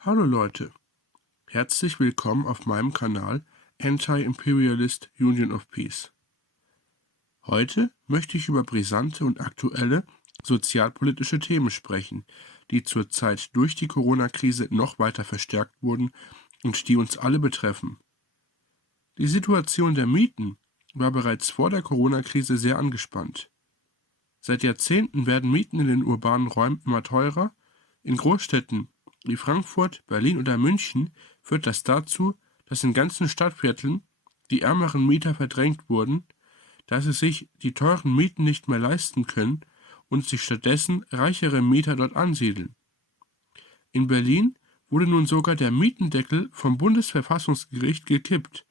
Hallo Leute, herzlich willkommen auf meinem Kanal Anti-Imperialist Union of Peace. Heute möchte ich über brisante und aktuelle sozialpolitische Themen sprechen, die zurzeit durch die Corona-Krise noch weiter verstärkt wurden und die uns alle betreffen. Die Situation der Mieten war bereits vor der Corona-Krise sehr angespannt. Seit Jahrzehnten werden Mieten in den urbanen Räumen immer teurer. In Großstädten wie Frankfurt, Berlin oder München führt das dazu, dass in ganzen Stadtvierteln die ärmeren Mieter verdrängt wurden, da sie sich die teuren Mieten nicht mehr leisten können und sich stattdessen reichere Mieter dort ansiedeln. In Berlin wurde nun sogar der Mietendeckel vom Bundesverfassungsgericht gekippt,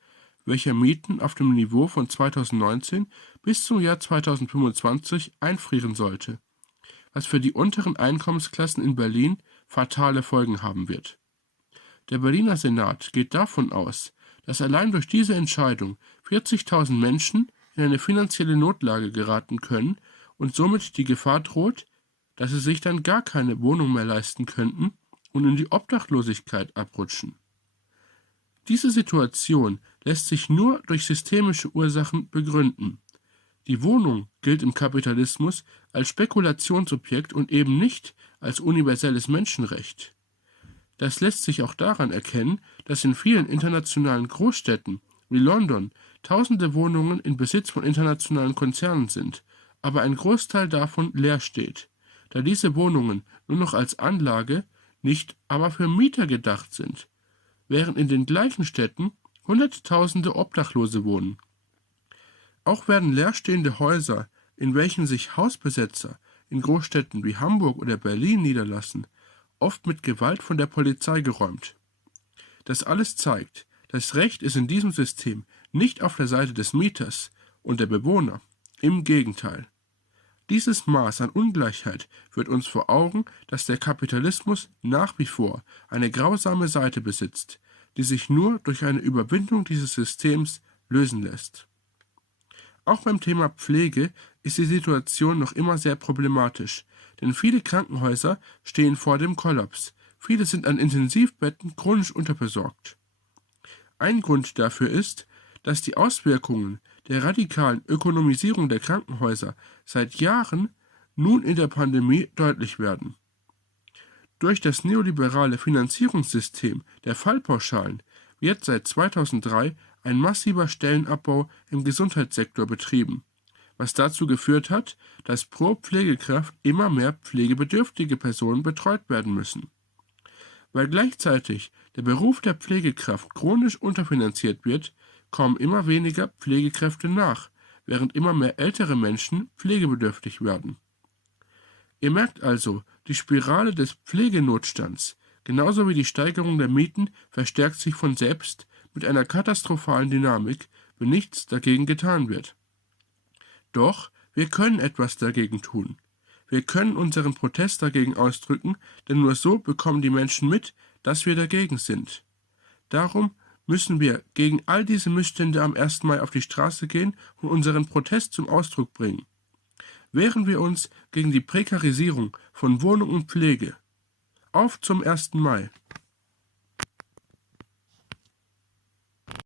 welcher Mieten auf dem Niveau von 2019 bis zum Jahr 2025 einfrieren sollte, was für die unteren Einkommensklassen in Berlin fatale Folgen haben wird. Der Berliner Senat geht davon aus, dass allein durch diese Entscheidung 40.000 Menschen in eine finanzielle Notlage geraten können und somit die Gefahr droht, dass sie sich dann gar keine Wohnung mehr leisten könnten und in die Obdachlosigkeit abrutschen. Diese Situation lässt sich nur durch systemische Ursachen begründen. Die Wohnung gilt im Kapitalismus als Spekulationsobjekt und eben nicht als universelles Menschenrecht. Das lässt sich auch daran erkennen, dass in vielen internationalen Großstädten wie London tausende Wohnungen in Besitz von internationalen Konzernen sind, aber ein Großteil davon leer steht, da diese Wohnungen nur noch als Anlage, nicht aber für Mieter gedacht sind, während in den gleichen Städten Hunderttausende Obdachlose wohnen. Auch werden leerstehende Häuser, in welchen sich Hausbesetzer in Großstädten wie Hamburg oder Berlin niederlassen, oft mit Gewalt von der Polizei geräumt. Das alles zeigt, das Recht ist in diesem System nicht auf der Seite des Mieters und der Bewohner, im Gegenteil. Dieses Maß an Ungleichheit führt uns vor Augen, dass der Kapitalismus nach wie vor eine grausame Seite besitzt, die sich nur durch eine Überwindung dieses Systems lösen lässt. Auch beim Thema Pflege ist die Situation noch immer sehr problematisch, denn viele Krankenhäuser stehen vor dem Kollaps. Viele sind an Intensivbetten chronisch unterversorgt. Ein Grund dafür ist, dass die Auswirkungen der radikalen Ökonomisierung der Krankenhäuser seit Jahren nun in der Pandemie deutlich werden. Durch das neoliberale Finanzierungssystem der Fallpauschalen wird seit 2003 ein massiver Stellenabbau im Gesundheitssektor betrieben, was dazu geführt hat, dass pro Pflegekraft immer mehr pflegebedürftige Personen betreut werden müssen. Weil gleichzeitig der Beruf der Pflegekraft chronisch unterfinanziert wird, kommen immer weniger Pflegekräfte nach, während immer mehr ältere Menschen pflegebedürftig werden. Ihr merkt also, die Spirale des Pflegenotstands, genauso wie die Steigerung der Mieten, verstärkt sich von selbst mit einer katastrophalen Dynamik, wenn nichts dagegen getan wird. Doch wir können etwas dagegen tun. Wir können unseren Protest dagegen ausdrücken, denn nur so bekommen die Menschen mit, dass wir dagegen sind. Darum müssen wir gegen all diese Missstände am 1. Mai auf die Straße gehen und unseren Protest zum Ausdruck bringen. Wehren wir uns gegen die Prekarisierung von Wohnung und Pflege. Auf zum 1. Mai!